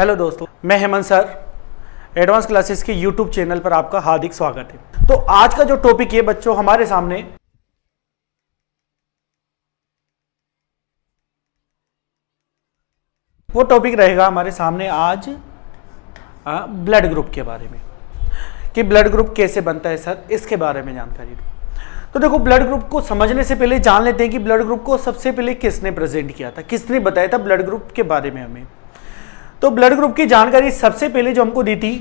Hello दोस्तों, मैं Hemant sir advance classes के यूट्यूब चैनल पर आपका हार्दिक स्वागत है। तो आज का जो टॉपिक है बच्चों हमारे सामने वो टॉपिक रहेगा हमारे सामने आज ब्लड ग्रुप के बारे में कि ब्लड ग्रुप कैसे बनता है सर, इसके बारे में जानकारी दो। तो देखो, ब्लड ग्रुप को समझने से पहले जान लेते हैं कि ब्लड ग्रुप को सबसे पहले किसने प्रेजेंट किया था, किसने बताया था ब्लड ग्रुप के बारे में हमें। तो ब्लड ग्रुप की जानकारी सबसे पहले जो हमको दी थी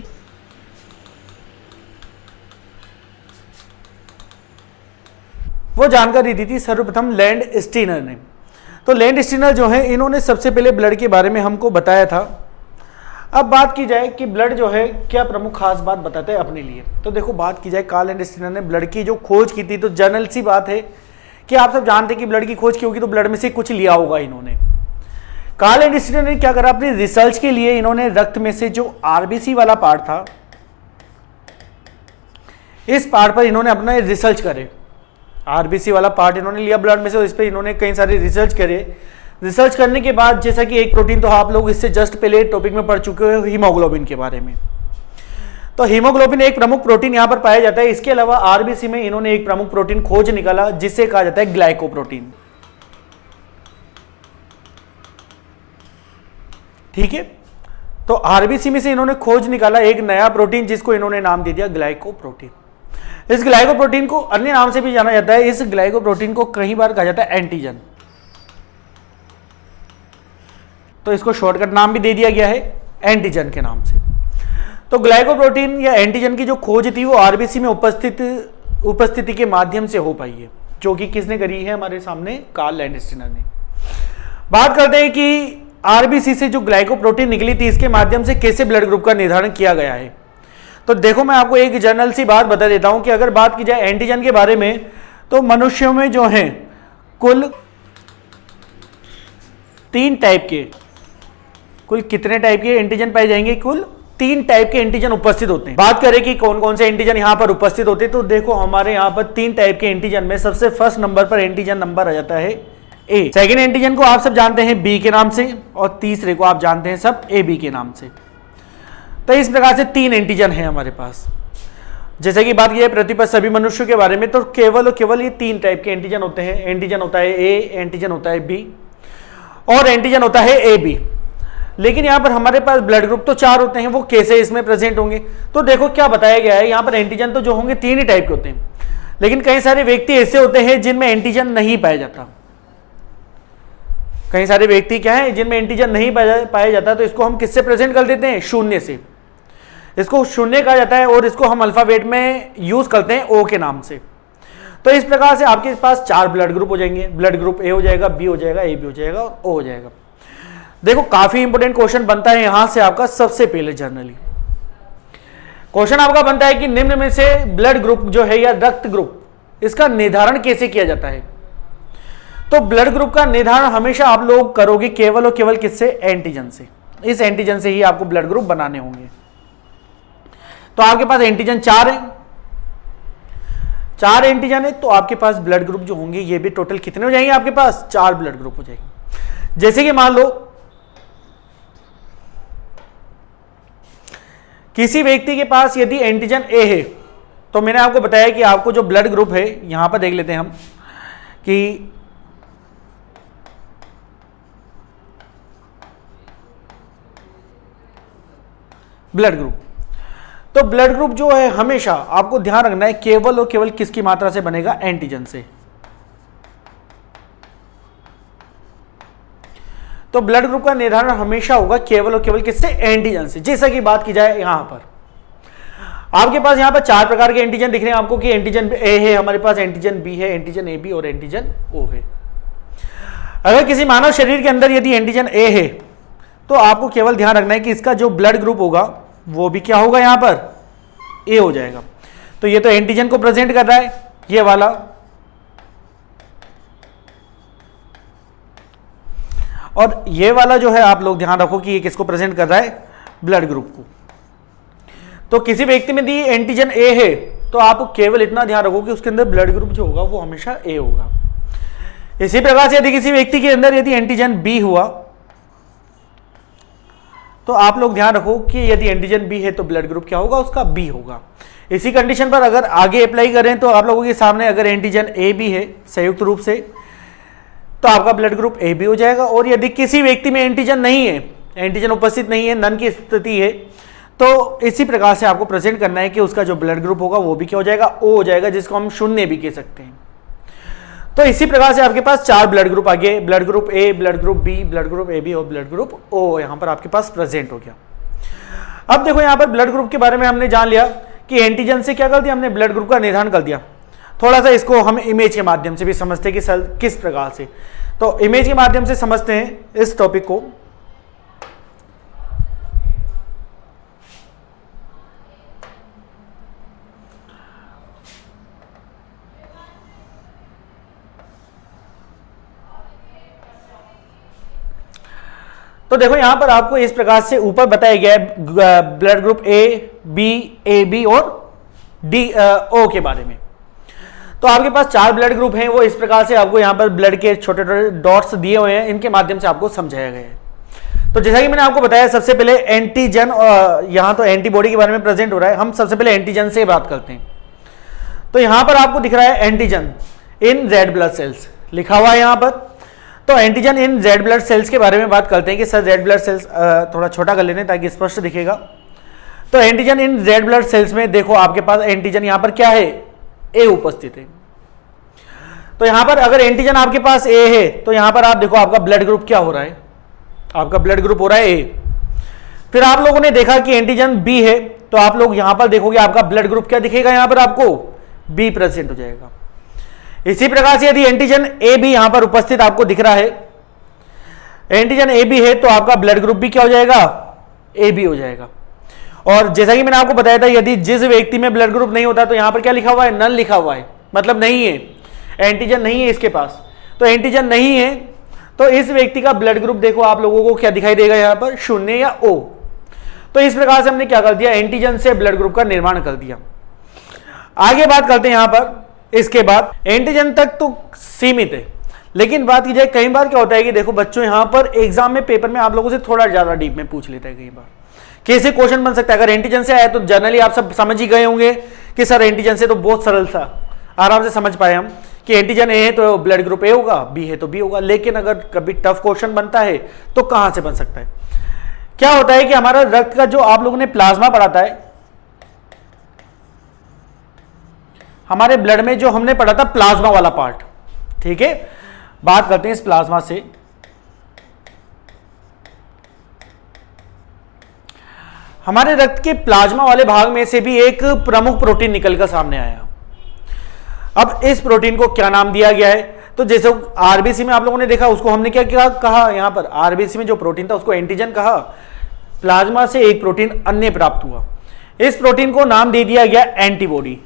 वो जानकारी दी थी सर्वप्रथम लैंड स्टीनर ने। तो लैंड स्टीनर जो है इन्होंने सबसे पहले ब्लड के बारे में हमको बताया था। अब बात की जाए कि ब्लड जो है क्या प्रमुख खास बात बताता है अपने लिए, तो देखो बात की जाए कार्ल लैंड स्टीनर ने ब्लड की जो खोज की थी, तो जनरल सी बात है कि आप सब जानते हैं कि ब्लड की खोज की होगी तो ब्लड में से कुछ लिया होगा इन्होंने। कार्ल लैंड स्टीनर ने क्या करा, अपनी रिसर्च के लिए इन्होंने रक्त में से जो आरबीसी वाला पार्ट था इस पार्ट पर इन्होंने अपना रिसर्च करे। आरबीसी वाला पार्ट इन्होंने लिया ब्लड में से और इस पर इन्होंने कई सारे रिसर्च करे। रिसर्च करने के बाद जैसा कि एक प्रोटीन तो आप लोग इससे जस्ट पहले टॉपिक में पढ़ चुके हो हीमोग्लोबिन के बारे में। तो हीमोग्लोबिन एक प्रमुख प्रोटीन यहां पर पाया जाता है। इसके अलावा आरबीसी में इन्होंने एक प्रमुख प्रोटीन खोज निकाला जिसे कहा जाता है ग्लाइकोप्रोटीन। ठीक है, तो आरबीसी में से इन्होंने खोज निकाला एक नया प्रोटीन जिसको इन्होंने नाम दे दिया ग्लाइकोप्रोटीन। इस ग्लाइकोप्रोटीन को अन्य नाम से भी जाना जाता है। इस ग्लाइकोप्रोटीन को कई बार कहा जाता है एंटीजन, तो इसको शॉर्टकट नाम भी दे दिया गया है एंटीजन के नाम से। तो ग्लाइकोप्रोटीन या एंटीजन की जो खोज थी वो आरबीसी में उपस्थिति के माध्यम से हो पाई है, जो कि किसने करी है, हमारे सामने कार्ल लैंड स्टीनर ने। बात करते हैं कि आरबीसी से जो ग्लाइकोप्रोटीन निकली थी इसके माध्यम से कैसे ब्लड ग्रुप का निर्धारण किया गया है। तो देखो, मैं आपको एक जनरल सी बात बता देता हूं कि अगर बात की जाए एंटीजन के बारे में तो मनुष्यों में जो है कुल 3 टाइप के, कुल कितने टाइप के एंटीजन पाए जाएंगे, कुल 3 टाइप के एंटीजन उपस्थित होते हैं। बात करें कि कौन कौन से एंटीजन यहां पर उपस्थित होते हैं, तो देखो हमारे यहां पर 3 टाइप के एंटीजन में सबसे फर्स्ट नंबर पर एंटीजन नंबर आ जाता है ए। सेकेंड एंटीजन को आप सब जानते हैं बी के नाम से और तीसरे को आप जानते हैं सब ए बी के नाम से। तो इस प्रकार से 3 एंटीजन है हमारे पास। जैसे कि बात की जाए पृथ्वी पर सभी मनुष्यों के बारे में तो केवल और केवल ये 3 टाइप के एंटीजन होते हैं। एंटीजन होता है ए, एंटीजन होता है बी और एंटीजन होता है ए बी। लेकिन यहां पर हमारे पास ब्लड ग्रुप तो 4 होते हैं, वो कैसे इसमें प्रेजेंट होंगे। तो देखो क्या बताया गया है, यहां पर एंटीजन तो जो होंगे 3 ही टाइप के होते हैं, लेकिन कई सारे व्यक्ति ऐसे होते हैं जिनमें एंटीजन नहीं पाया जाता। कई सारे व्यक्ति क्या है जिनमें एंटीजन नहीं पाया जाता, तो इसको हम किससे प्रेजेंट कर देते हैं, शून्य से। इसको शून्य कहा जाता है और इसको हम अल्फाबेट में यूज करते हैं ओ के नाम से। तो इस प्रकार से आपके पास 4 ब्लड ग्रुप हो जाएंगे। ब्लड ग्रुप ए हो जाएगा, बी हो जाएगा, ए बी हो जाएगा और ओ हो जाएगा। देखो काफी इंपोर्टेंट क्वेश्चन बनता है यहां से आपका। सबसे पहले जनरली क्वेश्चन आपका बनता है कि निम्न में से ब्लड ग्रुप जो है या रक्त ग्रुप, इसका निर्धारण कैसे किया जाता है। तो ब्लड ग्रुप का निर्धारण हमेशा आप लोग करोगे केवल और केवल किससे, एंटीजन से। इस एंटीजन से ही आपको ब्लड ग्रुप बनाने होंगे। तो आपके पास एंटीजन 4 है, 4 एंटीजन है, तो आपके पास ब्लड ग्रुप जो होंगे ये भी टोटल कितने हो जाएंगे, आपके पास 4 ब्लड ग्रुप हो जाएंगे। जैसे कि मान लो किसी व्यक्ति के पास यदि एंटीजन ए है, तो मैंने आपको बताया कि आपको जो ब्लड ग्रुप है, यहां पर देख लेते हैं हम कि ब्लड ग्रुप, तो ब्लड ग्रुप जो है हमेशा आपको ध्यान रखना है केवल और केवल किसकी मात्रा से बनेगा, एंटीजन से। तो ब्लड ग्रुप का निर्धारण हमेशा होगा केवल और केवल किससे, एंटीजन से। जैसा कि बात की जाए यहां पर आपके पास यहां पर 4 प्रकार के एंटीजन दिख रहे हैं आपको कि एंटीजन ए है हमारे पास, एंटीजन बी है, एंटीजन ए बी और एंटीजन ओ है। अगर किसी मानव शरीर के अंदर यदि एंटीजन ए है तो आपको केवल ध्यान रखना है कि इसका जो ब्लड ग्रुप होगा वो भी क्या होगा, यहां पर ए हो जाएगा। तो ये तो एंटीजन को प्रेजेंट कर रहा है ये वाला, और ये वाला जो है आप लोग ध्यान रखो कि ये किसको प्रेजेंट कर रहा है, ब्लड ग्रुप को। तो किसी व्यक्ति में यदि एंटीजन ए है तो आपको केवल इतना ध्यान रखो कि उसके अंदर ब्लड ग्रुप जो होगा वो हमेशा ए होगा। इसी प्रकार से यदि किसी व्यक्ति के अंदर यदि एंटीजन बी हुआ तो आप लोग ध्यान रखो कि यदि एंटीजन बी है तो ब्लड ग्रुप क्या होगा, उसका बी होगा। इसी कंडीशन पर अगर आगे अप्लाई करें तो आप लोगों के सामने अगर एंटीजन ए बी है संयुक्त रूप से तो आपका ब्लड ग्रुप ए बी हो जाएगा। और यदि किसी व्यक्ति में एंटीजन नहीं है, एंटीजन उपस्थित नहीं है, नन की स्थिति है, तो इसी प्रकार से आपको प्रेजेंट करना है कि उसका जो ब्लड ग्रुप होगा वो भी क्या हो जाएगा, ओ हो जाएगा, जिसको हम शून्य भी कह सकते हैं। तो इसी प्रकार से आपके पास 4 ब्लड ग्रुप आ गए, blood group A, blood group B, blood group A B और ब्लड ग्रुप ओ यहां पर आपके पास प्रेजेंट हो गया। अब देखो यहां पर ब्लड ग्रुप के बारे में हमने जान लिया कि एंटीजन से क्या कर दिया, हमने ब्लड ग्रुप का निर्धारण कर दिया। थोड़ा सा इसको हम इमेज के माध्यम से भी समझते हैं कि किस प्रकार से, तो इमेज के माध्यम से समझते हैं इस टॉपिक को। तो देखो यहां पर आपको इस प्रकार से ऊपर बताया गया है ब्लड ग्रुप ए बी और डी ओ के बारे में। तो आपके पास 4 ब्लड ग्रुप हैं, वो इस प्रकार से आपको यहां पर ब्लड के छोटे छोटे डॉट्स दिए हुए हैं, इनके माध्यम से आपको समझाया गया है। तो जैसा कि मैंने आपको बताया, सबसे पहले एंटीजन, यहां तो एंटीबॉडी के बारे में प्रेजेंट हो रहा है, हम सबसे पहले एंटीजन से बात करते हैं। तो यहां पर आपको दिख रहा है antigen in red blood cells लिखा हुआ है यहां पर। तो antigen in red blood cells के बारे में बात करते हैं कि सर रेड ब्लड सेल्स थोड़ा छोटा कर लेने ताकि स्पष्ट दिखेगा। तो antigen in red blood cells में देखो आपके पास एंटीजन यहां पर क्या है, ए उपस्थित है। तो यहां पर अगर एंटीजन आपके पास ए है तो यहां पर आप देखो आपका ब्लड ग्रुप क्या हो रहा है, आपका ब्लड ग्रुप हो रहा है ए। फिर आप लोगों ने देखा कि एंटीजन बी है, तो आप लोग यहां पर देखोगे आपका ब्लड ग्रुप क्या दिखेगा, यहां पर आपको बी प्रेजेंट हो जाएगा। इसी प्रकार से यदि एंटीजन ए बी यहां पर उपस्थित आपको दिख रहा है, एंटीजन ए बी है तो आपका ब्लड ग्रुप भी क्या हो जाएगा, ए बी हो जाएगा। और जैसा कि मैंने आपको बताया था, यदि जिस व्यक्ति में ब्लड ग्रुप नहीं होता तो यहां पर क्या लिखा हुआ है, नल लिखा हुआ है, मतलब नहीं है, एंटीजन नहीं है इसके पास। तो एंटीजन नहीं है तो इस व्यक्ति का ब्लड ग्रुप देखो आप लोगों को क्या दिखाई देगा, यहां पर शून्य या ओ। तो इस प्रकार से हमने क्या कर दिया, एंटीजन से ब्लड ग्रुप का निर्माण कर दिया। आगे बात करते हैं यहां पर, इसके बाद एंटीजन तक तो सीमित है, लेकिन बात की जाए कई बार क्या होता है कि देखो बच्चों यहां पर एग्जाम में पेपर में आप लोगों से थोड़ा ज्यादा डीप में पूछ लेता है कई बार, कैसे क्वेश्चन बन सकता है। अगर एंटीजन से आया तो जनरली आप सब समझ ही गए होंगे कि सर एंटीजन से तो बहुत सरल सा आराम से समझ पाए हम कि एंटीजन ए है तो ब्लड ग्रुप ए होगा, बी है तो बी होगा। लेकिन अगर कभी टफ क्वेश्चन बनता है तो कहां से बन सकता है, क्या होता है कि हमारा रक्त का जो आप लोगों ने प्लाज्मा पढ़ा था, हमारे ब्लड में जो हमने पढ़ा था प्लाज्मा वाला पार्ट, ठीक है, बात करते हैं इस प्लाज्मा से। हमारे रक्त के प्लाज्मा वाले भाग में से भी एक प्रमुख प्रोटीन निकलकर सामने आया। अब इस प्रोटीन को क्या नाम दिया गया है, तो जैसे आरबीसी में आप लोगों ने देखा, उसको हमने क्या कहा, यहां पर आरबीसी में जो प्रोटीन था उसको एंटीजन कहा, प्लाज्मा से एक प्रोटीन अन्य प्राप्त हुआ, इस प्रोटीन को नाम दे दिया गया एंटीबॉडी।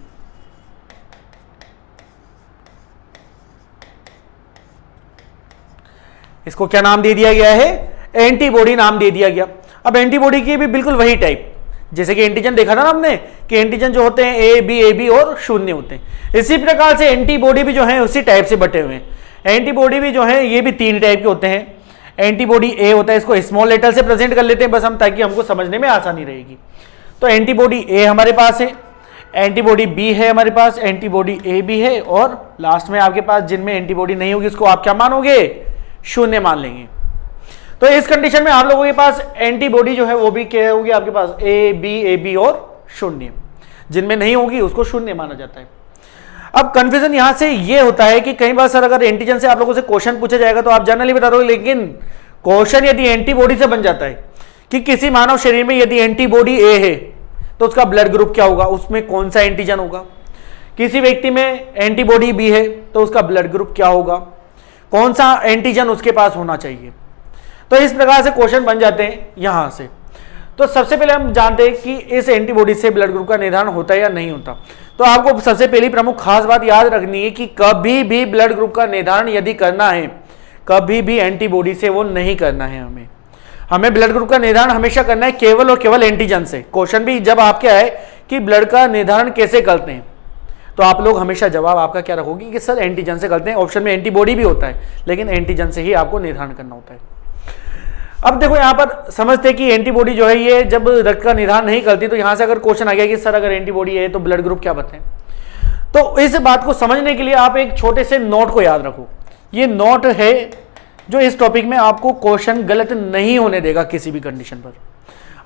इसको क्या नाम दे दिया गया है, एंटीबॉडी नाम दे दिया गया। अब एंटीबॉडी की भी बिल्कुल वही टाइप, जैसे कि एंटीजन देखा था ना हमने कि एंटीजन जो होते हैं ए बी और शून्य होते हैं, इसी प्रकार से एंटीबॉडी भी जो है उसी टाइप से बटे हुए हैं। एंटीबॉडी भी जो है ये भी 3 टाइप के होते हैं। एंटीबॉडी ए होता है, इसको स्मॉल लेटर से प्रेजेंट कर लेते हैं बस हम, ताकि हमको समझने में आसानी रहेगी। तो एंटीबॉडी ए हमारे पास है, एंटीबॉडी बी है हमारे पास, एंटीबॉडी ए बी है, और लास्ट में आपके पास जिनमें एंटीबॉडी नहीं होगी उसको आप क्या मानोगे, शून्य मान लेंगे। तो इस कंडीशन में आप लोगों के पास एंटीबॉडी जो है वो भी क्या होगी आपके पास, ए बी और शून्य, जिनमें नहीं होगी उसको शून्य माना जाता है। अब कंफ्यूजन यहां से ये होता है कि कई बार सर अगर एंटीजन से आप लोगों से क्वेश्चन पूछा जाएगा तो आप जनरली बता दोगे, लेकिन क्वेश्चन यदि एंटीबॉडी से बन जाता है कि किसी मानव शरीर में यदि एंटीबॉडी ए है तो उसका ब्लड ग्रुप क्या होगा, उसमें कौन सा एंटीजन होगा, किसी व्यक्ति में एंटीबॉडी बी है तो उसका ब्लड ग्रुप क्या होगा, कौन सा एंटीजन उसके पास होना चाहिए। तो इस प्रकार से क्वेश्चन बन जाते हैं यहां से। तो सबसे पहले हम जानते हैं कि इस एंटीबॉडी से ब्लड ग्रुप का निर्धारण होता है या नहीं होता। तो आपको सबसे पहली प्रमुख खास बात याद रखनी है कि कभी भी ब्लड ग्रुप का निर्धारण यदि करना है, कभी भी एंटीबॉडी से वो नहीं करना है। हमें ब्लड ग्रुप का निर्धारण हमेशा करना है केवल और केवल एंटीजन से। क्वेश्चन भी जब आपके आए कि ब्लड का निर्धारण कैसे करते हैं, तो आप लोग हमेशा जवाब आपका क्या रखोगे कि सर एंटीजन से करते हैं। ऑप्शन में एंटीबॉडी भी होता है, लेकिन एंटीजन से ही आपको निर्धारण करना होता है। अब देखो यहां पर समझते हैं कि एंटीबॉडी जो है ये जब रक्त का निर्धारण नहीं करती, तो यहां से अगर क्वेश्चन आ गया कि सर अगर एंटीबॉडी है तो ब्लड ग्रुप क्या बताएं, तो इस बात को समझने के लिए आप एक छोटे से नोट को याद रखो। ये नोट है जो इस टॉपिक में आपको क्वेश्चन गलत नहीं होने देगा। किसी भी कंडीशन पर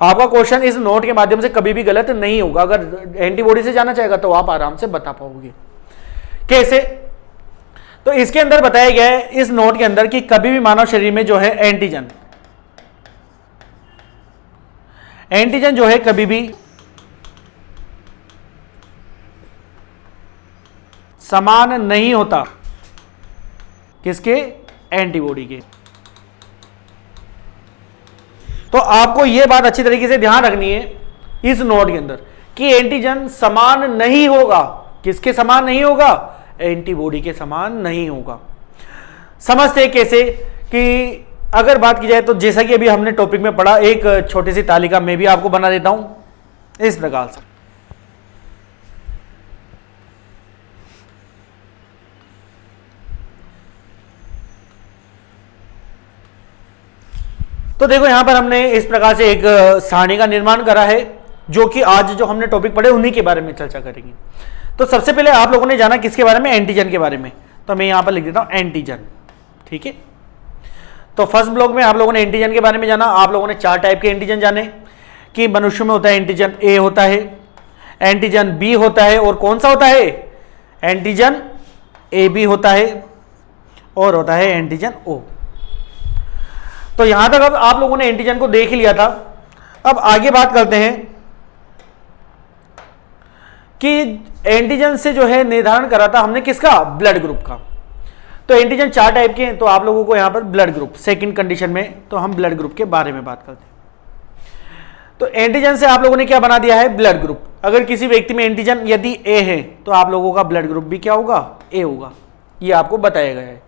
आपका क्वेश्चन इस नोट के माध्यम से कभी भी गलत नहीं होगा। अगर एंटीबॉडी से जाना चाहेगा तो आप आराम से बता पाओगे। कैसे? तो इसके अंदर बताया गया है इस नोट के अंदर कि कभी भी मानव शरीर में जो है एंटीजन जो है कभी भी समान नहीं होता। किसके? एंटीबॉडी के। तो आपको यह बात अच्छी तरीके से ध्यान रखनी है इस नोट के अंदर कि एंटीजन समान नहीं होगा। किसके समान नहीं होगा? एंटीबॉडी के समान नहीं होगा। समझते हैं कैसे? कि अगर बात की जाए तो जैसा कि अभी हमने टॉपिक में पढ़ा, एक छोटी सी तालिका मैं भी आपको बना देता हूं इस प्रकार से। तो देखो यहां पर हमने इस प्रकार से एक सारणी का निर्माण करा है, जो कि आज जो हमने टॉपिक पढ़े उन्हीं के बारे में चर्चा करेंगे। तो सबसे पहले आप लोगों ने जाना किसके बारे में? एंटीजन के बारे में। तो मैं यहां पर लिख देता हूं एंटीजन। ठीक है, तो फर्स्ट ब्लॉक में आप लोगों ने एंटीजन के बारे में जाना। आप लोगों ने 4 टाइप के एंटीजन जाने कि मनुष्य में होता है एंटीजन ए होता है, एंटीजन बी होता है, और कौन सा होता है? एंटीजन ए बी होता है, और होता है एंटीजन ओ। तो यहां तक अब आप लोगों ने एंटीजन को देख ही लिया था। अब आगे बात करते हैं कि एंटीजन से जो है निर्धारण करा था हमने किसका? ब्लड ग्रुप का। तो एंटीजन 4 टाइप के हैं, तो आप लोगों को यहां पर ब्लड ग्रुप सेकंड कंडीशन में तो हम ब्लड ग्रुप के बारे में बात करते हैं। तो एंटीजन से आप लोगों ने क्या बना दिया है? Blood group. अगर किसी व्यक्ति में एंटीजन यदि ए है तो आप लोगों का ब्लड ग्रुप भी क्या होगा? ए होगा। ये आपको बताया गया है।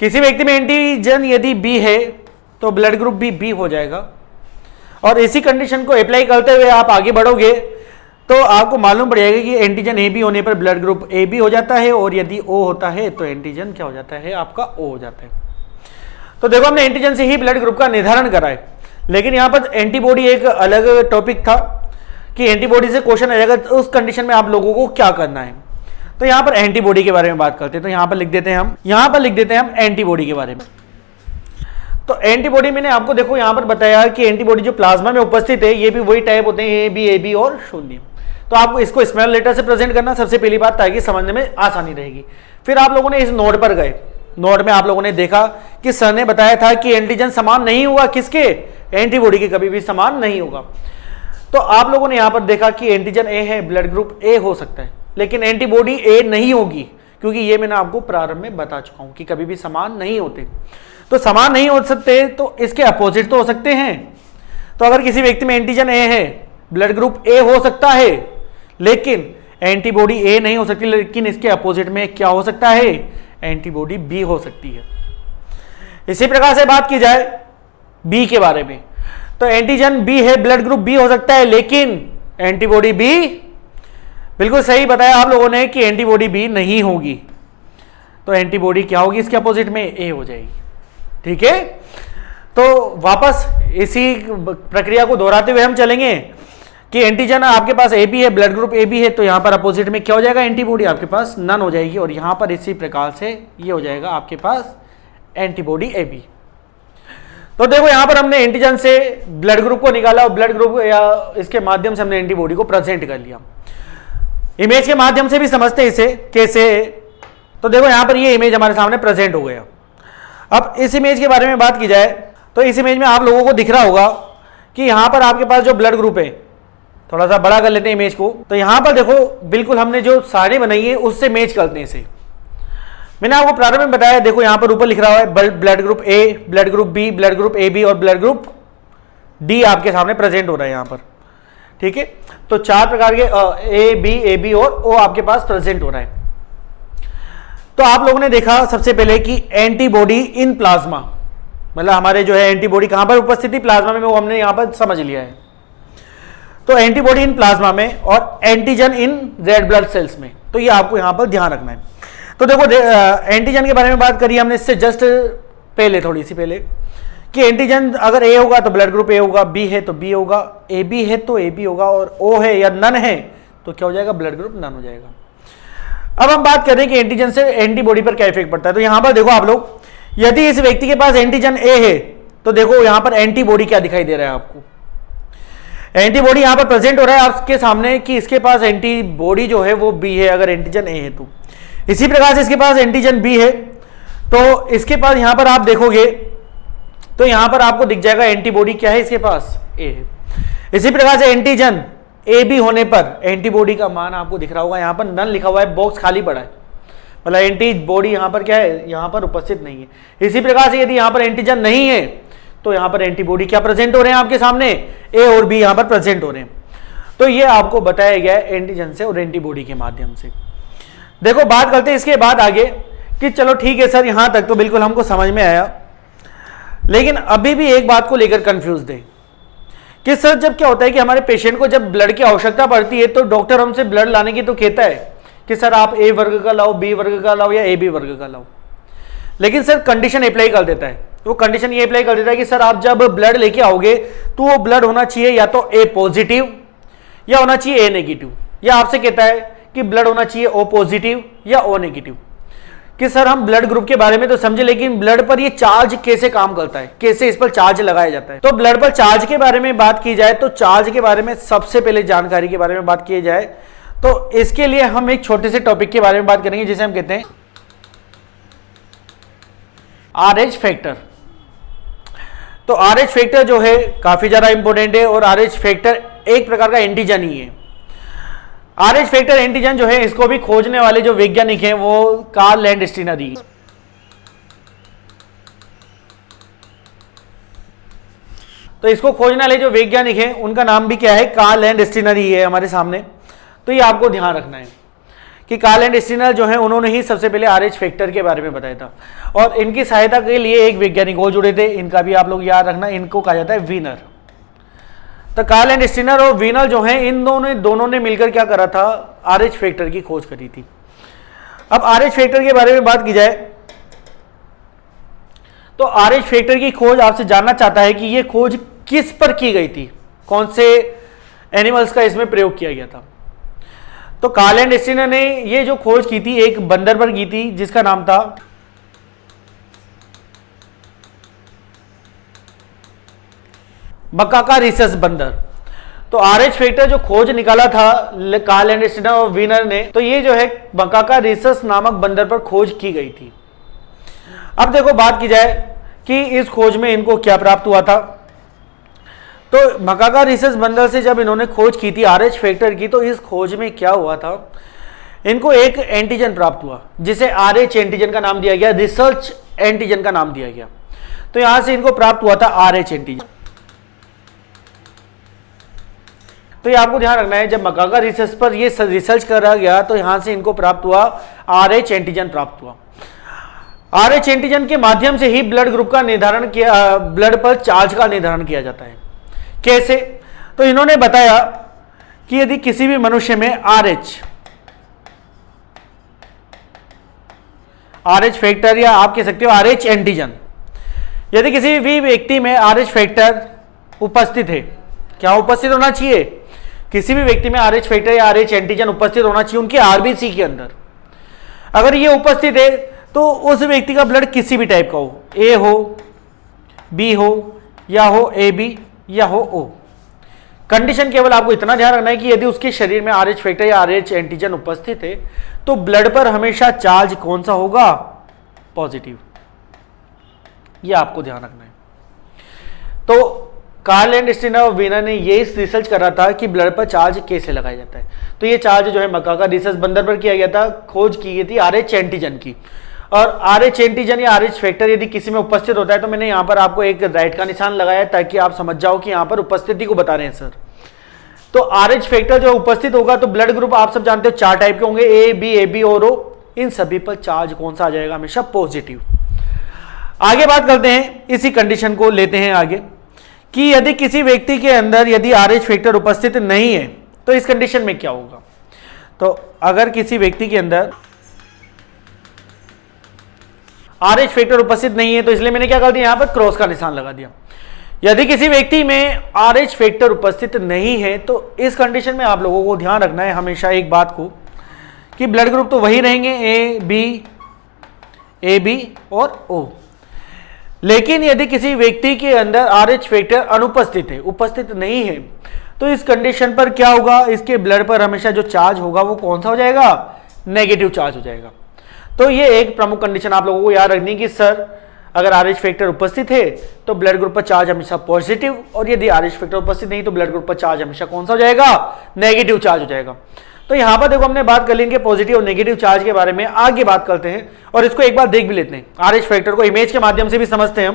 किसी व्यक्ति में एंटीजन यदि बी है तो ब्लड ग्रुप भी बी हो जाएगा। और इसी कंडीशन को अप्लाई करते हुए आप आगे बढ़ोगे तो आपको मालूम पड़ जाएगा कि एंटीजन ए बी होने पर ब्लड ग्रुप ए बी हो जाता है, और यदि ओ होता है तो एंटीजन क्या हो जाता है? आपका ओ हो जाता है। तो देखो हमने एंटीजन से ही ब्लड ग्रुप का निर्धारण करा है, लेकिन यहां पर एंटीबॉडी एक अलग टॉपिक था कि एंटीबॉडी से क्वेश्चन आ जाएगा तो उस कंडीशन में आप लोगों को क्या करना है। तो यहां पर एंटीबॉडी के बारे में बात करते हैं। तो यहां पर लिख देते हैं हम एंटीबॉडी के बारे में। तो एंटीबॉडी मैंने आपको देखो यहां पर बताया कि एंटीबॉडी जो प्लाज्मा में उपस्थित है ये भी वही टाइप होते हैं, ए बी और शून्य। तो आपको इसको स्मॉल लेटर से प्रेजेंट करना सबसे पहली बात, ताकि समझने में आसानी रहेगी। फिर आप लोगों ने इस नोट पर गए, नोट में आप लोगों ने देखा कि सर ने बताया था कि एंटीजन समान नहीं होगा। किसके? एंटीबॉडी के कभी भी समान नहीं होगा। तो आप लोगों ने यहां पर देखा कि एंटीजन ए है, ब्लड ग्रुप ए हो सकता है, लेकिन एंटीबॉडी ए नहीं होगी, क्योंकि ये मैंने आपको प्रारंभ में बता चुका हूं कि कभी भी समान नहीं होते। तो समान नहीं हो सकते तो इसके अपोजिट तो हो सकते हैं। तो अगर किसी व्यक्ति में एंटीजन ए है, ब्लड ग्रुप ए हो सकता है, लेकिन एंटीबॉडी ए नहीं हो सकती, लेकिन इसके अपोजिट में क्या हो सकता है? एंटीबॉडी बी हो सकती है। इसी प्रकार से बात की जाए बी के बारे में, तो एंटीजन बी है, ब्लड ग्रुप बी हो सकता है, लेकिन एंटीबॉडी बी, बिल्कुल सही बताया आप लोगों ने कि एंटीबॉडी बी नहीं होगी। तो एंटीबॉडी क्या होगी? इसके अपोजिट में ए हो जाएगी। ठीक है, तो वापस इसी प्रक्रिया को दोहराते हुए हम चलेंगे कि एंटीजन आपके पास ए बी है, ब्लड ग्रुप ए बी है, तो यहां पर अपोजिट में क्या हो जाएगा? एंटीबॉडी आपके पास नन हो जाएगी, और यहां पर इसी प्रकार से ये हो जाएगा आपके पास एंटीबॉडी ए बी। तो देखो यहां पर हमने एंटीजन से ब्लड ग्रुप को निकाला, और ब्लड ग्रुप या इसके माध्यम से हमने एंटीबॉडी को प्रेजेंट कर लिया। इमेज के माध्यम से भी समझते इसे कैसे। तो देखो यहां पर ये इमेज हमारे सामने प्रेजेंट हो गया। अब इस इमेज के बारे में बात की जाए तो इस इमेज में आप लोगों को दिख रहा होगा कि यहां पर आपके पास जो ब्लड ग्रुप है, थोड़ा सा बड़ा कर लेते हैं इमेज को। तो यहां पर देखो बिल्कुल हमने जो सारणी बनाई है उससे मैच करते हैं इसे। मैंने आपको प्रारंभ में बताया, देखो यहां पर ऊपर लिख रहा है blood group A, blood group B, blood group A B और ब्लड ग्रुप डी आपके सामने प्रेजेंट हो रहा है यहां पर। ठीक है, तो 4 प्रकार के ए बी और ओ आपके पास प्रेजेंट हो रहा है। तो आप लोगों ने देखा सबसे पहले कि एंटीबॉडी इन प्लाज्मा, मतलब हमारे जो है एंटीबॉडी कहां पर उपस्थित थी? प्लाज्मा में, वो हमने यहां पर समझ लिया है। तो एंटीबॉडी इन प्लाज्मा में और antigen in red blood cells में, तो ये आपको यहां पर ध्यान रखना है। तो देखो एंटीजन के बारे में बात करी हमने इससे जस्ट पहले, थोड़ी सी पहले, कि एंटीजन अगर ए होगा तो ब्लड ग्रुप ए होगा, बी है तो बी होगा, ए बी है तो ए बी होगा, और ओ है या नन है तो क्या हो जाएगा, ब्लड ग्रुप नन हो जाएगा। अब हम बात करें कि एंटीजन से एंटीबॉडी पर क्या इफेक्ट पड़ता है। तो यहां पर देखो आप लोग, यदि इस व्यक्ति के पास एंटीजन ए है तो देखो यहां पर एंटीबॉडी क्या दिखाई दे रहा है आपको, एंटीबॉडी यहां पर प्रेजेंट हो रहा है आपके सामने कि इसके पास एंटीबॉडी जो है वो बी है अगर एंटीजन ए है तो। इसी प्रकार से इसके पास एंटीजन बी है तो इसके पास यहां पर आप देखोगे तो यहां पर आपको दिख जाएगा एंटीबॉडी क्या है, इसके पास ए है। इसी प्रकार से एंटीजन ए बी होने पर एंटीबॉडी का मान आपको दिख रहा होगा, यहां पर नन लिखा हुआ है, बॉक्स खाली पड़ा है, मतलब एंटीबॉडी यहां पर क्या है, यहां पर उपस्थित नहीं है। इसी प्रकार से यदि यहां पर एंटीजन नहीं है तो यहां पर एंटीबॉडी क्या प्रेजेंट हो रहे हैं आपके सामने, ए और बी यहां पर प्रेजेंट हो रहे हैं। तो ये आपको बताया गया है एंटीजन से और एंटीबॉडी के माध्यम से। देखो बात करते हैं इसके बाद आगे कि चलो ठीक है सर, यहां तक तो बिल्कुल हमको समझ में आया, लेकिन अभी भी एक बात को लेकर कंफ्यूज है कि सर जब क्या होता है कि हमारे पेशेंट को जब ब्लड की आवश्यकता पड़ती है तो डॉक्टर हमसे ब्लड लाने की तो कहता है कि सर आप ए वर्ग का लाओ, बी वर्ग का लाओ या ए बी वर्ग का लाओ, लेकिन सर कंडीशन अप्लाई कर देता है। वो कंडीशन ये अप्लाई कर देता है कि सर आप जब ब्लड लेके आओगे तो वो ब्लड होना चाहिए या तो ए पॉजिटिव या होना चाहिए ए नेगेटिव, या आपसे कहता है कि ब्लड होना चाहिए ओ पॉजिटिव या ओ नेगेटिव। कि सर हम ब्लड ग्रुप के बारे में तो समझे, लेकिन ब्लड पर ये चार्ज कैसे काम करता है, कैसे इस पर चार्ज लगाया जाता है। तो ब्लड पर चार्ज के बारे में बात की जाए तो चार्ज के बारे में सबसे पहले जानकारी के बारे में बात की जाए तो इसके लिए हम एक छोटे से टॉपिक के बारे में बात करेंगे जिसे हम कहते हैं RH फैक्टर। तो RH फैक्टर जो है काफी ज्यादा इंपॉर्टेंट है और RH फैक्टर एक प्रकार का एंटीजन ही है। RH फैक्टर एंटीजन जो है इसको भी खोजने वाले जो वैज्ञानिक हैं वो कार्ल लैंडस्टीनर ही। तो इसको खोजने वाले जो वैज्ञानिक हैं उनका नाम भी क्या है, कार्ल लैंडस्टीनर ही है हमारे सामने। तो ये आपको ध्यान रखना है कि कार्ल लैंडस्टीनर जो है उन्होंने ही सबसे पहले RH फैक्टर के बारे में बताया था, और इनकी सहायता के लिए एक वैज्ञानिक और जुड़े थे, इनका भी आप लोग याद रखना, इनको कहा जाता है वीनर। तो कार्ल लैंडस्टीनर और वीनर जो हैं इन दोनों ने मिलकर क्या करा था, RH फैक्टर की खोज करी थी। अब RH फैक्टर के बारे में बात की जाए तो RH फैक्टर की खोज आपसे जानना चाहता है कि ये खोज किस पर की गई थी, कौन से एनिमल्स का इसमें प्रयोग किया गया था। तो कार्ल लैंडस्टीनर ने ये जो खोज की थी एक बंदर पर की थी जिसका नाम था मकाका रिसस बंदर। तो RH फैक्टर जो खोज निकाला था कार्ल लैंडस्टीनर और वीनर ने, तो ये जो है मकाका रिसस नामक बंदर पर खोज की गई थी। अब देखो बात की जाए कि इस खोज में इनको क्या प्राप्त हुआ था। तो मकाका रिसस बंदर से जब इन्होंने खोज की थी RH फैक्टर की, तो इस खोज में क्या हुआ था, इनको एक एंटीजन प्राप्त हुआ जिसे RH एंटीजन का नाम दिया गया, रिसर्च एंटीजन का नाम दिया गया। तो यहां से इनको प्राप्त हुआ था RH एंटीजन। तो ये आपको ध्यान रखना है, जब मकाका रिसर्च पर ये रिसर्च करा गया तो यहां से इनको प्राप्त हुआ RH एंटीजन प्राप्त हुआ। RH एंटीजन के माध्यम से ही ब्लड ग्रुप का निर्धारण किया, ब्लड पर चार्ज का निर्धारण किया जाता है। कैसे? तो इन्होंने बताया कि यदि किसी भी मनुष्य में RH फैक्टर या आप कह सकते हो RH एंटीजन, यदि किसी भी व्यक्ति में RH फैक्टर उपस्थित है, क्या उपस्थित होना चाहिए, किसी भी व्यक्ति में RH फैक्टर या RH एंटीजन उपस्थित होना चाहिए उनके RBC के अंदर। अगर ये उपस्थित है तो उस व्यक्ति का ब्लड किसी भी टाइप का हो, ए हो, बी हो, या हो AB या हो O। कंडीशन केवल आपको इतना ध्यान रखना है कि यदि उसके शरीर में RH फैक्टर या RH एंटीजन उपस्थित है तो ब्लड पर हमेशा चार्ज कौन सा होगा, पॉजिटिव। यह आपको ध्यान रखना है। तो कार्ल लैंडस्टीनर और वीनर ने ये रिसर्च करा था कि ब्लड पर चार्ज कैसे लगाया जाता है। तो ये चार्ज जो है मकाका रिसर्च बंदर पर किया गया था, खोज की गई थी RH एंटीजन की। और RH एंटीजन या RH फैक्टर यदि किसी में उपस्थित होता है, तो मैंने यहाँ पर आपको एक राइट का निशान लगाया ताकि आप समझ जाओ कि यहाँ पर उपस्थिति को बता रहे हैं सर। तो RH फैक्टर जो उपस्थित होगा तो ब्लड ग्रुप आप सब जानते हो 4 टाइप के होंगे, A, B, AB और O। इन सभी पर चार्ज कौन सा आ जाएगा, हमेशा पॉजिटिव। आगे बात करते हैं, इसी कंडीशन को लेते हैं आगे कि यदि किसी व्यक्ति के अंदर यदि RH फैक्टर उपस्थित नहीं है तो इस कंडीशन में क्या होगा। तो अगर किसी व्यक्ति के अंदर RH फैक्टर उपस्थित नहीं है, तो इसलिए मैंने क्या कर दिया, यहां पर क्रॉस का निशान लगा दिया। यदि किसी व्यक्ति में RH फैक्टर उपस्थित नहीं है तो इस कंडीशन में आप लोगों को ध्यान रखना है हमेशा एक बात को कि ब्लड ग्रुप तो वही रहेंगे ए बी और O। लेकिन यदि किसी व्यक्ति के अंदर RH फैक्टर अनुपस्थित है, उपस्थित नहीं है, तो इस कंडीशन पर क्या होगा, इसके ब्लड पर हमेशा जो चार्ज होगा वो कौन सा हो जाएगा, नेगेटिव चार्ज हो जाएगा। तो ये एक प्रमुख कंडीशन आप लोगों को याद रखनी कि सर अगर RH फैक्टर उपस्थित है तो ब्लड ग्रुप पर चार्ज हमेशा पॉजिटिव, और यदि RH फैक्टर उपस्थित नहीं तो ब्लड ग्रुप पर चार्ज हमेशा कौन सा हो जाएगा, नेगेटिव चार्ज हो जाएगा। तो यहां पर देखो हमने बात कर ली इनके पॉजिटिव और नेगेटिव चार्ज के बारे में, आगे बात करते हैं और इसको एक बार देख भी लेते हैं। RH फैक्टर को इमेज के माध्यम से भी समझते हैं हम,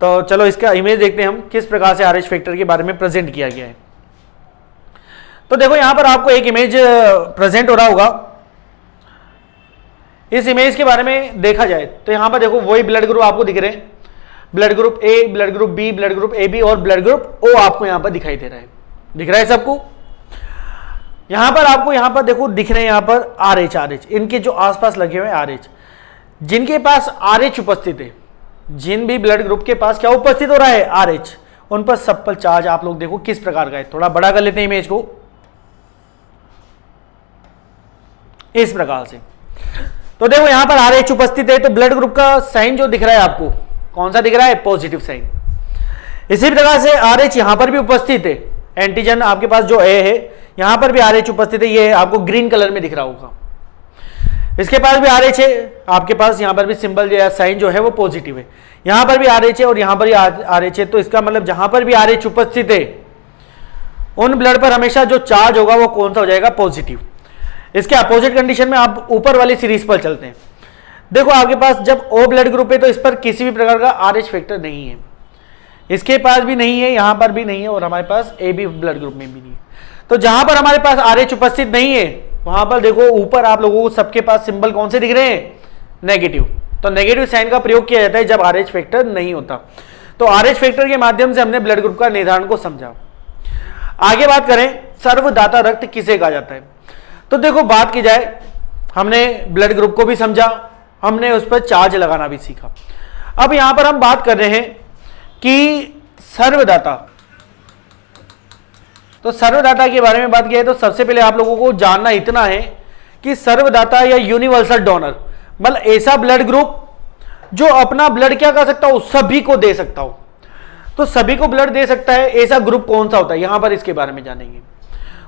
तो चलो इसका इमेज देखते हैं हम किस प्रकार से RH फैक्टर के बारे में प्रेजेंट किया गया है। तो देखो यहां पर आपको एक इमेज प्रेजेंट हो रहा होगा। इस इमेज के बारे में देखा जाए तो यहां पर देखो वही ब्लड ग्रुप आपको दिख रहे हैं, blood group A, blood group B, blood group A B और ब्लड ग्रुप ओ आपको यहां पर दिखाई दे रहा है। दिख रहा है सबको? यहां पर आपको यहां पर देखो दिख रहे हैं यहां पर RH, इनके जो आसपास लगे हुए RH, जिनके पास RH उपस्थित है, जिन भी ब्लड ग्रुप के पास क्या उपस्थित हो रहा है, RH, उन पर सब पर चार्ज आप लोग देखो किस प्रकार का है। थोड़ा बड़ा कर लेते हैं इमेज को, इस प्रकार से। तो देखो यहां पर RH उपस्थित है तो ब्लड ग्रुप का साइन जो दिख रहा है आपको कौन सा दिख रहा है, पॉजिटिव साइन। इसी प्रकार से RH यहां पर भी उपस्थित है, एंटीजन आपके पास जो ए है यहां पर भी RH उपस्थित है, ये आपको ग्रीन कलर में दिख रहा होगा। इसके पास भी RH है आपके पास, यहां पर भी सिंबल या साइन जो है वो पॉजिटिव है, यहां पर भी RH है और यहां पर भी RH है। तो इसका मतलब जहां पर भी RH उपस्थित है उन ब्लड पर हमेशा जो चार्ज होगा वो कौन सा हो जाएगा, पॉजिटिव। इसके अपोजिट कंडीशन में आप ऊपर वाली सीरीज पर चलते हैं। देखो आपके पास जब O ब्लड ग्रुप है तो इस पर किसी भी प्रकार का RH फैक्टर नहीं है, इसके पास भी नहीं है, यहां पर भी नहीं है और हमारे पास AB ब्लड ग्रुप में भी नहीं है। तो जहां पर हमारे पास RH उपस्थित नहीं है वहां पर देखो ऊपर आप लोगों को सबके पास सिंबल कौन से दिख रहे हैं, नेगेटिव। तो नेगेटिव साइन का प्रयोग किया जाता है जब RH फैक्टर नहीं होता। तो RH फैक्टर के माध्यम से हमने ब्लड ग्रुप का निर्धारण को समझा। आगे बात करें सर्वदाता रक्त किसे कहा जाता है। तो देखो बात की जाए, हमने ब्लड ग्रुप को भी समझा, हमने उस पर चार्ज लगाना भी सीखा। अब यहां पर हम बात कर रहे हैं कि सर्वदाता। तो सर्वदाता के बारे में बात की है तो सबसे पहले आप लोगों को जानना इतना है कि सर्वदाता या यूनिवर्सल डोनर मतलब ऐसा ब्लड ग्रुप जो अपना ब्लड क्या कर सकता हो, सभी को दे सकता हो। तो सभी को ब्लड दे सकता है, ऐसा ग्रुप कौन सा होता है, यहां पर इसके बारे में जानेंगे।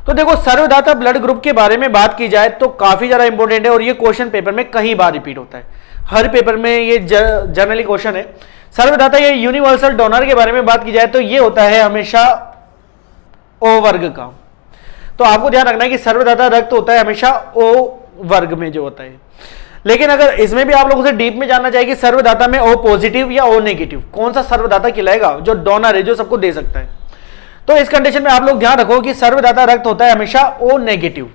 तो देखो सर्वदाता ब्लड ग्रुप के बारे में बात की जाए तो काफी ज्यादा इंपॉर्टेंट है और ये क्वेश्चन पेपर में कई बार रिपीट होता है, हर पेपर में ये जनरली क्वेश्चन है। सर्वदाता या यूनिवर्सल डोनर के बारे में बात की जाए तो ये होता है हमेशा O वर्ग का। तो आपको ध्यान रखना है कि सर्वदाता रक्त होता है हमेशा O वर्ग में जो होता है। लेकिन अगर इसमें भी आप लोगों से डीप में जानना चाहिए कि सर्वदाता में O पॉजिटिव या O नेगेटिव कौन सा सर्वदाता कहलाएगा, जो डोनर है, जो सबको दे सकता है। तो इस कंडीशन में आप लोग ध्यान रखो कि सर्वदाता रक्त होता है हमेशा O नेगेटिव।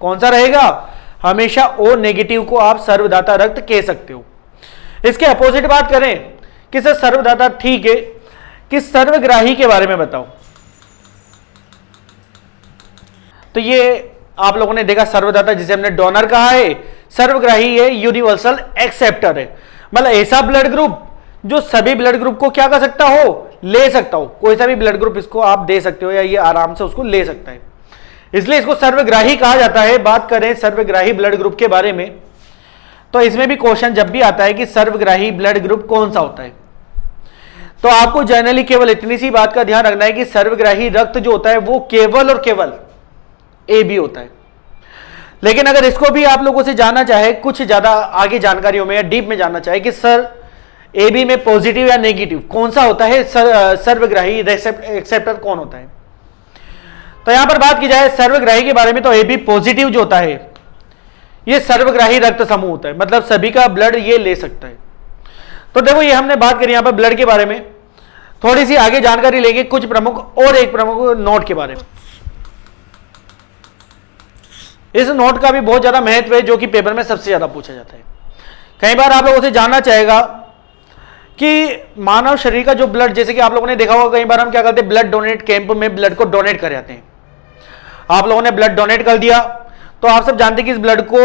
कौन सा रहेगा, हमेशा O नेगेटिव को आप सर्वदाता रक्त कह सकते हो। इसके अपोजिट बात करें कि सर सर्वदाता ठीक है, कि सर्वग्राही के बारे में बताओ। तो ये आप लोगों ने देखा सर्वदाता जिसे हमने डोनर कहा है, सर्वग्राही है, यूनिवर्सल एक्सेप्टर है, मतलब ऐसा ब्लड ग्रुप जो सभी ब्लड ग्रुप को क्या कर सकता हो, ले सकता हो। कोई सा भी ब्लड ग्रुप इसको आप दे सकते हो या ये आराम से उसको ले सकता है, इसलिए इसको सर्वग्राही कहा जाता है। बात करें सर्वग्राही ब्लड ग्रुप के बारे में तो इसमें भी क्वेश्चन जब भी आता है कि सर्वग्राही ब्लड ग्रुप कौन सा होता है, तो आपको जनरली केवल इतनी सी बात का ध्यान रखना है कि सर्वग्राही रक्त जो होता है वो केवल और केवल AB होता है। लेकिन अगर इसको भी आप लोगों से जानना चाहे कुछ ज्यादा आगे जानकारियों में या डीप में जानना चाहे कि सर AB में पॉजिटिव या नेगेटिव कौन सा होता है, सर्वग्राही एक्सेप्टर कौन होता है, तो यहां पर बात की जाए सर्वग्राही के बारे में तो AB पॉजिटिव जो होता है ये सर्वग्राही रक्त समूह होता है, मतलब सभी का ब्लड ये ले सकता है। तो देखो ये हमने बात करी यहां पर ब्लड के बारे में, थोड़ी सी आगे जानकारी लेंगे कुछ प्रमुख और एक प्रमुख नोट के बारे में। इस नोट का भी बहुत ज्यादा महत्व है जो कि पेपर में सबसे ज्यादा पूछा जाता है। कई बार आप लोगों से जानना चाहेगा कि मानव शरीर का जो ब्लड, जैसे कि आप लोगों ने देखा होगा कई बार हम क्या करते हैं, ब्लड डोनेट कैंप में ब्लड को डोनेट कर जाते हैं। आप लोगों ने ब्लड डोनेट कर दिया तो आप सब जानते हैं कि इस ब्लड को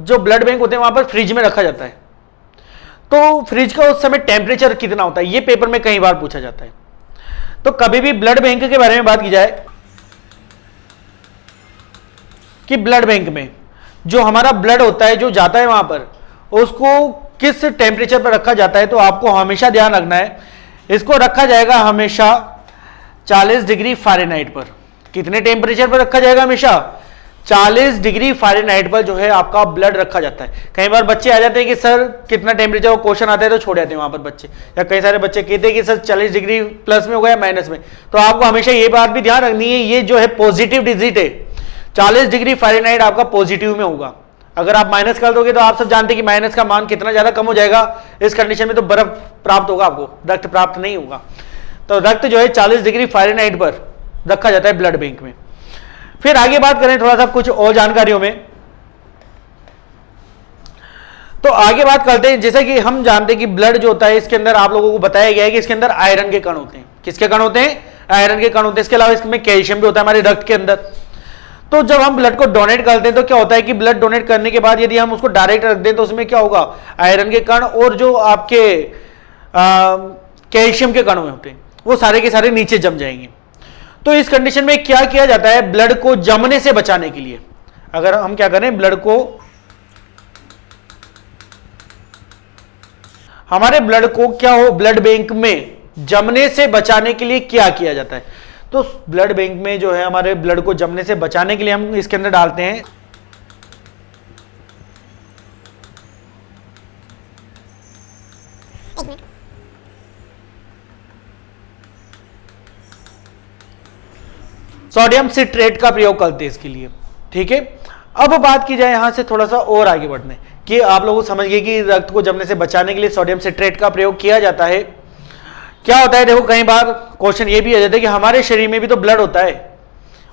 जो ब्लड बैंक होते हैं वहां पर फ्रिज में रखा जाता है। तो फ्रिज का उस समय टेम्परेचर कितना होता है, ये पेपर में कई बार पूछा जाता है। तो कभी भी ब्लड बैंक के बारे में बात की जाए कि ब्लड बैंक में जो हमारा ब्लड होता है जो जाता है वहां पर, उसको किस टेम्परेचर पर रखा जाता है, तो आपको हमेशा ध्यान रखना है इसको रखा जाएगा हमेशा 40 डिग्री फ़ारेनहाइट पर। कितने टेम्परेचर पर रखा जाएगा? हमेशा 40 डिग्री फ़ारेनहाइट पर जो है आपका ब्लड रखा जाता है। कई बार बच्चे आ जाते हैं कि सर कितना टेम्परेचर, वो क्वेश्चन आता है तो छोड़ जाते हैं वहां पर बच्चे, या कई सारे बच्चे कहते हैं कि सर 40 डिग्री प्लस में होगा या माइनस में। तो आपको हमेशा ये बात भी ध्यान रखनी है, ये जो है पॉजिटिव डिजिट है, 40 डिग्री फ़ारेनहाइट आपका पॉजिटिव में होगा। अगर आप माइनस कर दोगे तो आप सब जानते हैं कि माइनस का मान कितना ज्यादा कम हो जाएगा, इस कंडीशन में तो बर्फ प्राप्त होगा, आपको रक्त प्राप्त नहीं होगा। तो रक्त जो है 40 डिग्री फ़ारेनहाइट पर रखा जाता है ब्लड बैंक में। फिर आगे बात करें थोड़ा सा कुछ और जानकारियों में, तो आगे बात करते हैं, जैसा कि हम जानते हैं कि ब्लड जो होता है इसके अंदर आप लोगों को बताया गया है कि इसके अंदर आयरन के कण होते हैं। किसके कण होते हैं? आयरन के कण होते हैं। इसके अलावा इसमें कैल्शियम भी होता है हमारे रक्त के अंदर। तो जब हम ब्लड को डोनेट करते हैं तो क्या होता है कि ब्लड डोनेट करने के बाद यदि हम उसको डायरेक्ट रख दें तो उसमें क्या होगा, आयरन के कण और जो आपके कैल्शियम के कण होते हैं वो सारे के सारे नीचे जम जाएंगे। तो इस कंडीशन में क्या किया जाता है, ब्लड को जमने से बचाने के लिए, अगर हम क्या करें, ब्लड को, हमारे ब्लड को क्या हो, ब्लड बैंक में जमने से बचाने के लिए क्या किया जाता है, तो ब्लड बैंक में जो है हमारे ब्लड को जमने से बचाने के लिए हम इसके अंदर डालते हैं सोडियम सिट्रेट का प्रयोग करते हैं इसके लिए। ठीक है, अब बात की जाए यहां से थोड़ा सा और आगे बढ़ने कि आप लोग समझ गए कि रक्त को जमने से बचाने के लिए सोडियम सिट्रेट का प्रयोग किया जाता है। क्या होता है, देखो कई बार क्वेश्चन ये भी आ जाता है कि हमारे शरीर में भी तो ब्लड होता है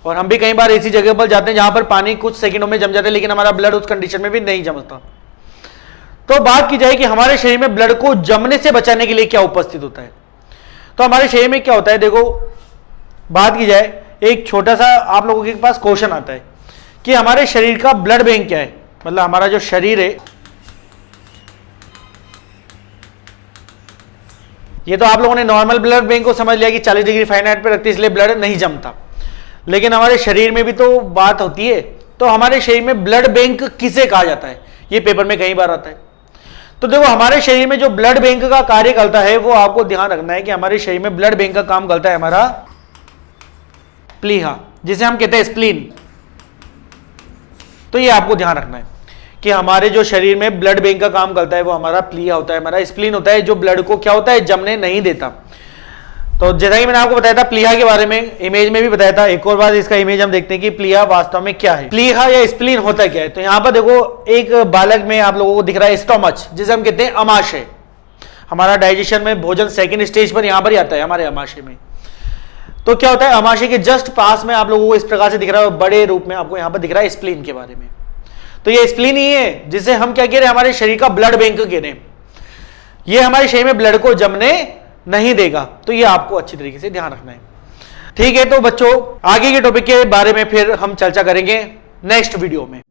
और हम भी कई बार ऐसी जगह पर जाते हैं जहां पर पानी कुछ सेकंडों में जम जाता है लेकिन हमारा ब्लड उस कंडीशन में भी नहीं जमता। तो बात की जाए कि हमारे शरीर में ब्लड को जमने से बचाने के लिए क्या उपस्थित होता है, तो हमारे शरीर में क्या होता है, देखो बात की जाए, एक छोटा सा आप लोगों के पास क्वेश्चन आता है कि हमारे शरीर का ब्लड बैंक क्या है, मतलब हमारा जो शरीर है, ये तो आप लोगों ने नॉर्मल ब्लड बैंक को समझ लिया कि 40 डिग्री फ़ारेनहाइट पे रखते इसलिए ब्लड नहीं जमता, लेकिन हमारे शरीर में भी तो बात होती है। तो हमारे शरीर में ब्लड बैंक किसे कहा जाता है, ये पेपर में कई बार आता है। तो देखो हमारे शरीर में जो ब्लड बैंक का कार्य करता है वो आपको ध्यान रखना है कि हमारे शरीर में ब्लड बैंक का काम करता है हमारा प्लीहा, जिसे हम कहते हैं स्प्लीन। तो ये आपको ध्यान रखना है कि हमारे जो शरीर में ब्लड बैंक का काम करता है वो हमारा प्लीहा होता है, हमारा स्प्लीन होता है, जो ब्लड को क्या होता है, जमने नहीं देता। तो जैसा कि मैंने आपको बताया था प्लीहा के बारे में, इमेज में भी बताया था, एक और बार इसका इमेज हम देखते हैं कि प्लीहा वास्तव में क्या है, प्लीहा या स्प्लीन होता क्या है। तो यहां पर देखो एक बालक में आप लोगों को दिख रहा है स्टोमच, जिसे हम कहते हैं अमाशय। हमारा डाइजेशन में भोजन सेकेंड स्टेज पर यहां पर ही आता है हमारे अमाशय में। तो क्या होता है, अमाशय के जस्ट पास में आप लोगों को इस प्रकार से दिख रहा है, बड़े रूप में आपको यहां पर दिख रहा है स्प्लीन के बारे में। तो ये स्प्लीन ही है जिसे हम क्या कह रहे हैं, हमारे शरीर का ब्लड बैंक कह रहे हैं। ये हमारे शरीर में ब्लड को जमने नहीं देगा, तो ये आपको अच्छी तरीके से ध्यान रखना है। ठीक है, तो बच्चों आगे के टॉपिक के बारे में फिर हम चर्चा करेंगे नेक्स्ट वीडियो में।